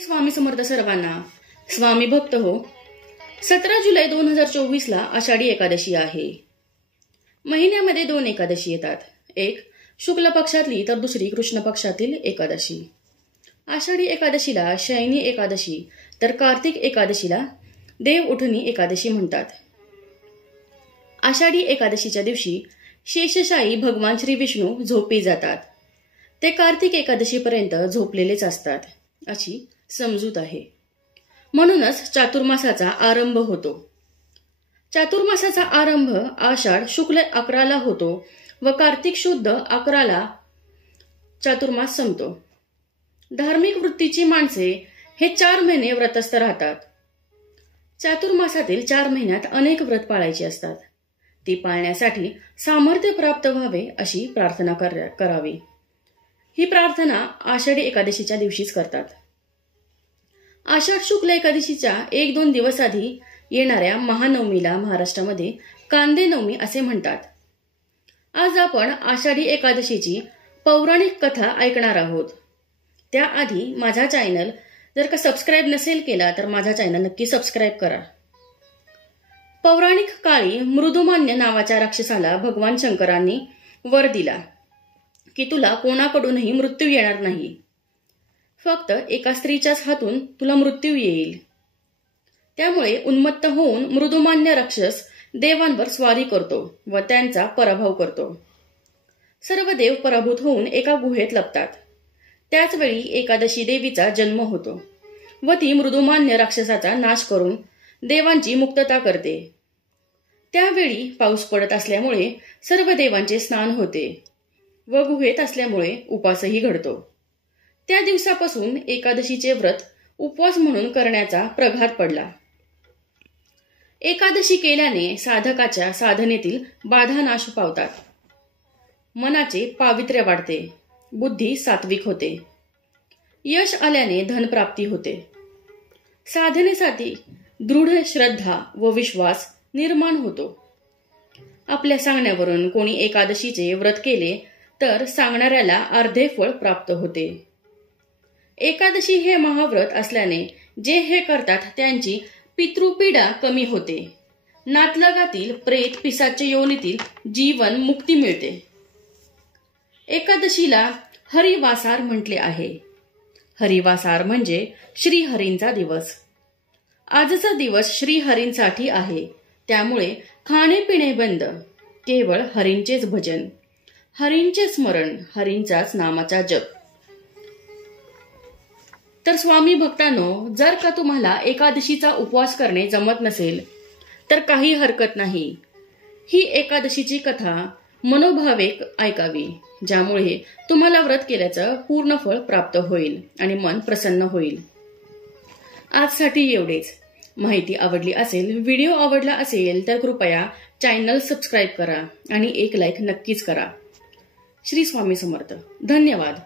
स्वामी समर्थ सर्वांना। स्वामी भक्त हो, 17 जुलै 2024 ला आषाढी एकादशी आहे। महिन्यामध्ये 2 एकादशी येतात, एक शुक्ल पक्षातली तर दुसरी कृष्ण पक्षातील एकादशी। आषाढी एकादशीला शयनी एकादशी तर कार्तिक एकादशीला देव उठणी एकादशी म्हणतात। आषाढी एकादशीच्या दिवशी शेषशायी भगवान श्री विष्णू झोपी जातात। ते कार्तिक एकादशीपर्यंत झोपलेलेच असतात अशी समजूत आहे। म्हणूनच चातुर्मासाचा आरंभ होतो। चातुर्मासाचा आरंभ आषाढ शुक्ल 11 ला होतो व कार्तिक शुद्ध 11 ला चातुर्मास संपतो। धार्मिक वृत्तीची माणसे हे 4 महिने व्रतस्थ राहतात। चातुर्मासातील 4 महिन्यात अनेक व्रत पाळायची असतात। ती पाळण्यासाठी सामर्थ्य प्राप्त व्हावे अशी प्रार्थना करावी। ही प्रार्थना आषाढी एकादशीच्या दिवशीच करतात। आषाढ शुक्ल एकादशीच्या 1-2 दिवस आधी येणाऱ्या महानवमीला महाराष्ट्रामध्ये कांदे नवमी असे म्हणतात। आज आपण आषाढी एकादशीची पौराणिक कथा ऐकणार आहोत। त्याआधी माझा चॅनल जर का सबस्क्राइब नसेल केला तर माझा चॅनल नक्की सबस्क्राइब करा। पौराणिक काळी मृदुमान्य नावाच्या राक्षसाला भगवान शंकरांनी वर दिला की तुला कोणाकडूनही मृत्यू येणार नाही, फक्त एका स्त्रीच्याच हातून तुला मृत्यू येईल। त्यामुळे उन्मत्त होऊन मृदुमान्य राक्षस देवांवर स्वारी करतो व त्यांचा पराभव करतो। सर्व देव पराभूत होऊन एका गुहेत लपतात। त्याचवेळी एकादशी देवीचा जन्म होतो व ती मृदुमान्य राक्षसाचा नाश करून देवांची मुक्तता करते। त्यावेळी पाऊस पडत असल्यामुळे सर्व देवांचे स्नान होते व गुहेत असल्यामुळे उपासही घडतो। त्या दिवसापासून एकादशीचे व्रत उपवास म्हणून करण्याचा प्रघात पडला। एकादशी केल्याने साधकाच्या साधनेतील बाधा नाश पावतात। मनाचे पावित्र्य वाढते, बुद्धी सात्विक होते, यश आल्याने धनप्राप्ती होते। साधनेसाठी दृढ श्रद्धा व विश्वास निर्माण होतो। आपल्या सांगण्यावरून कोणी एकादशीचे व्रत केले तर सांगणाऱ्याला अर्धे फळ प्राप्त होते। एकादशी हे महाव्रत असल्याने जे हे करतात त्यांची पितृपीडा कमी होते। नातलगातील प्रेत पिशाच योनीतील जीवन मुक्ती मिळते। एकादशीला हरिवासार म्हटले आहे। हरिवासार म्हणजे श्रीहरींचा दिवस। आजचा दिवस श्रीहरींसाठी आहे, त्यामुळे खाणे पिणे बंद, केवळ हरींचेच भजन, हरींचे स्मरण, हरींचाच नामाचा जप। तर स्वामी भक्तांनो, जर का तुम्हाला एकादशीचा उपवास करणे जमत नसेल तर काही हरकत नाही। ही एकादशीची कथा मनोभावे ऐकावी, ज्यामुळे तुम्हाला व्रत केल्याचं पूर्ण फळ प्राप्त होईल आणि मन प्रसन्न होईल। आजसाठी एवढेच। माहिती आवडली असेल, व्हिडिओ आवडला असेल तर कृपया चॅनल सबस्क्राइब करा आणि एक लाईक नक्कीच करा। श्री स्वामी समर्थ। धन्यवाद।